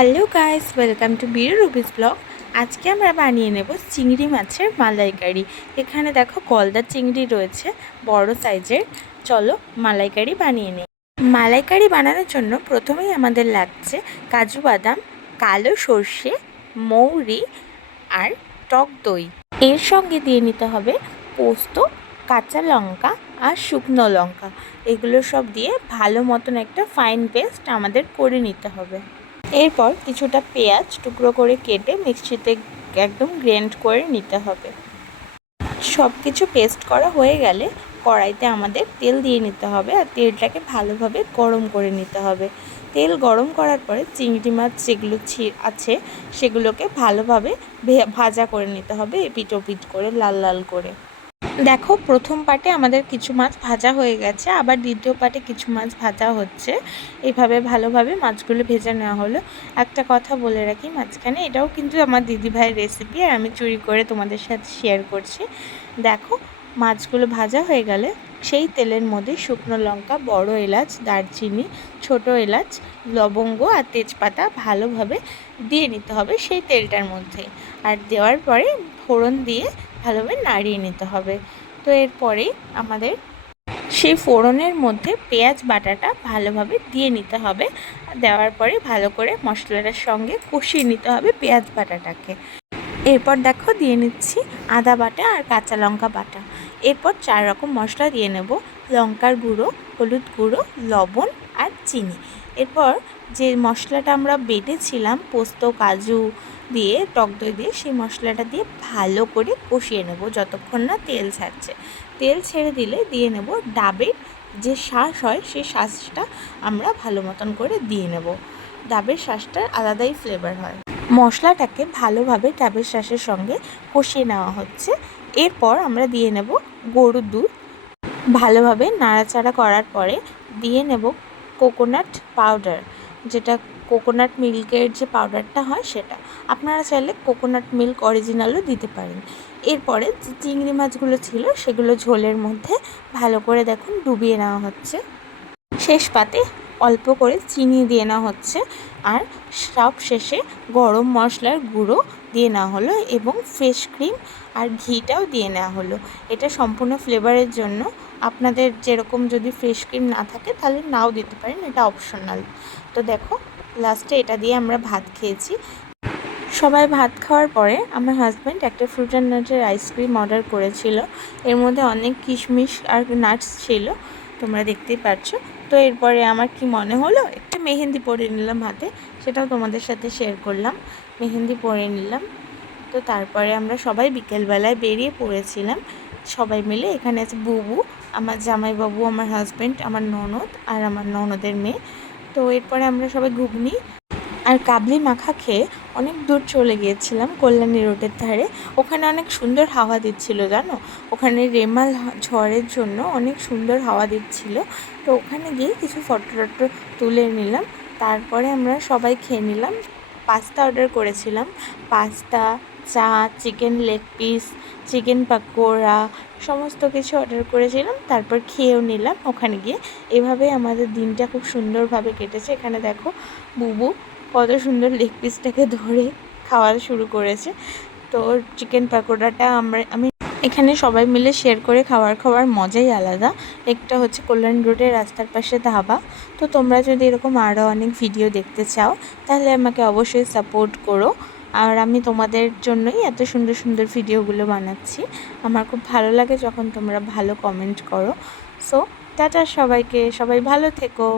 Hello guys, welcome to বীর রুবিস blog. আজকে আমরা বানিয়ে নেব চিংড়ি মাছের মালাইকারি। এখানে দেখো গলদা চিংড়ি রয়েছে, বড় সাইজের। চলো মালাইকারি বানিয়ে নিই। মালাইকারি বানানোর জন্য প্রথমেই আমাদের লাগছে কাজু বাদাম, কালো সর্ষে, মৌরি আর টক দই। এর সঙ্গে দিয়ে নিতে হবে পোস্ত, কাঁচা লঙ্কা আর শুকনো লঙ্কা। এগুলো সব দিয়ে ভালো মতন একটা ফাইন পেস্ট আমাদের করে নিতে হবে। এরপর কিছুটা পেঁয়াজ টুকরো করে কেটে মিক্সিতে একদম গ্রেন্ড করে নিতে হবে। সব কিছু পেস্ট করা হয়ে গেলে কড়াইতে আমাদের তেল দিয়ে নিতে হবে আর তেলটাকে ভালোভাবে গরম করে নিতে হবে। তেল গরম করার পরে চিংড়ি মাছ যেগুলো আছে সেগুলোকে ভালোভাবে ভাজা করে নিতে হবে এপিট ওপিট করে, লাল লাল করে। দেখো, প্রথম পাটে আমাদের কিছু মাছ ভাজা হয়ে গেছে, আবার দ্বিতীয় পাটে কিছু মাছ ভাজা হচ্ছে। এইভাবে ভালোভাবে মাছগুলো ভেজে নেওয়া হলো। একটা কথা বলে রাখি মাঝখানে, এটাও কিন্তু আমার দিদিভাইয়ের রেসিপি আর আমি চুরি করে তোমাদের সাথে শেয়ার করছি। দেখো, মাছগুলো ভাজা হয়ে গেলে সেই তেলের মধ্যে শুকনো লঙ্কা, বড় এলাচ, দারচিনি, ছোট এলাচ, লবঙ্গ আর তেজপাতা ভালোভাবে দিয়ে নিতে হবে সেই তেলটার মধ্যে। আর দেওয়ার পরে ফোড়ন দিয়ে ভালোভাবে নাড়িয়ে নিতে হবে। তো এরপরেই আমাদের সেই ফোড়নের মধ্যে পেঁয়াজ বাটাটা ভালোভাবে দিয়ে নিতে হবে। দেওয়ার পরে ভালো করে মশলাটার সঙ্গে কষিয়ে নিতে হবে পেঁয়াজ বাটাটাকে। এরপর দেখো দিয়ে নিচ্ছি আদা বাটা আর কাঁচা লঙ্কা বাটা। এরপর চার রকম মশলা দিয়ে নেব। লঙ্কার গুঁড়ো, হলুদ গুঁড়ো, লবণ আর চিনি। এরপর যে মশলাটা আমরা বেটেছিলাম, পোস্ত, কাজু দিয়ে, টক দই দিয়ে, সেই মশলাটা দিয়ে ভালো করে কষিয়ে নেব যতক্ষণ না তেল ছাড়ছে। তেল ছেড়ে দিলে দিয়ে নেব ডাবের যে শ্বাস হয়, সেই শ্বাসটা আমরা ভালো মতন করে দিয়ে নেব। ডাবের শ্বাসটার আলাদাই ফ্লেভার হয়। মশলাটাকে ভালোভাবে ডাবের শ্বাসের সঙ্গে কষিয়ে নেওয়া হচ্ছে। এরপর আমরা দিয়ে নেব গরুর দুধ। ভালোভাবে নাড়াচাড়া করার পরে দিয়ে নেব কোকোনাট পাউডার যেটা কোকোনাট মিল্কের যে পাউডারটা হয় সেটা। আপনারা চাইলে কোকোনাট মিল্ক অরিজিনালও দিতে পারেন। এরপরে যে চিংড়ি মাছগুলো ছিল, সেগুলো ঝোলের মধ্যে ভালো করে দেখুন ডুবিয়ে নেওয়া হচ্ছে। শেষ পাতে অল্প করে চিনি দিয়ে নেওয়া হচ্ছে আর সব শেষে গরম মশলার গুঁড়ো দিয়ে নেওয়া হলো এবং ফ্রেশ ক্রিম আর ঘিটাও দিয়ে নেওয়া হলো। এটা সম্পূর্ণ ফ্লেভারের জন্য আপনাদের যেরকম যদি ফ্রেশ ক্রিম না থাকে, তাহলে নাও দিতে পারেন, এটা অপশনাল তো দেখো লাস্টে এটা দিয়ে আমরা ভাত খেয়েছি। সবাই ভাত খাওয়ার পরে আমার হাজব্যান্ড একটা ফ্রুট অ্যান্ড নাটের আইসক্রিম অর্ডার করেছিল। এর মধ্যে অনেক কিশমিশ আর নাটস ছিল, তোমরা দেখতেই পাচ্ছ তো এরপরে আমার কি মনে হলো, একটু মেহেন্দি পরে নিলাম হাতে, সেটাও তোমাদের সাথে শেয়ার করলাম। মেহেন্দি পরে নিলাম। তো তারপরে আমরা সবাই বিকেলবেলায় বেরিয়ে পড়েছিলাম। সবাই মিলে এখানে আছে বুবু আমার জামাইবাবু, আমার হাজব্যান্ড আমার ননদ আর আমার ননদের মেয়ে। তো এরপরে আমরা সবাই ঘুগনি আর কাবলি মাখা খেয়ে অনেক দূর চলে গিয়েছিলাম কল্যাণী রোডের ধারে। ওখানে অনেক সুন্দর হাওয়া দিচ্ছিল, জানো? ওখানে রেমাল ঝড়ের জন্য অনেক সুন্দর হাওয়া দিচ্ছিল। তো ওখানে গিয়ে কিছু ফটো টটো তুলে নিলাম। তারপরে আমরা সবাই খেয়ে নিলাম। পাস্তা অর্ডার করেছিলাম। পাস্তা চা chicken leg piece chicken pakora সমস্ত কিছু অর্ডার করেছিলাম, তারপর খেয়েও নিলাম। ওখানে গিয়ে এভাবে আমাদের দিনটা খুব সুন্দরভাবে কেটেছে। এখানে দেখো বুবু কত সুন্দর লেগ পিসটাকে ধরে খাওয়া শুরু করেছে। তো চিকেন পাকোড়াটা আমরা, আমি এখানে সবাই মিলে শেয়ার করে খাবার খাওয়ার মজাই আলাদা। একটা হচ্ছে কল্যাণ রোডের রাস্তার পাশে ধাবা। তো তোমরা যদি এরকম আরও অনেক ভিডিও দেখতে চাও, তাহলে আমাকে অবশ্যই সাপোর্ট করো। আর আমি তোমাদের জন্যই এত সুন্দর সুন্দর ভিডিওগুলো বানাচ্ছি। আমার খুব ভালো লাগে যখন তোমরা ভালো কমেন্ট করো। সো টাটা সবাইকে। সবাই ভালো থেকো।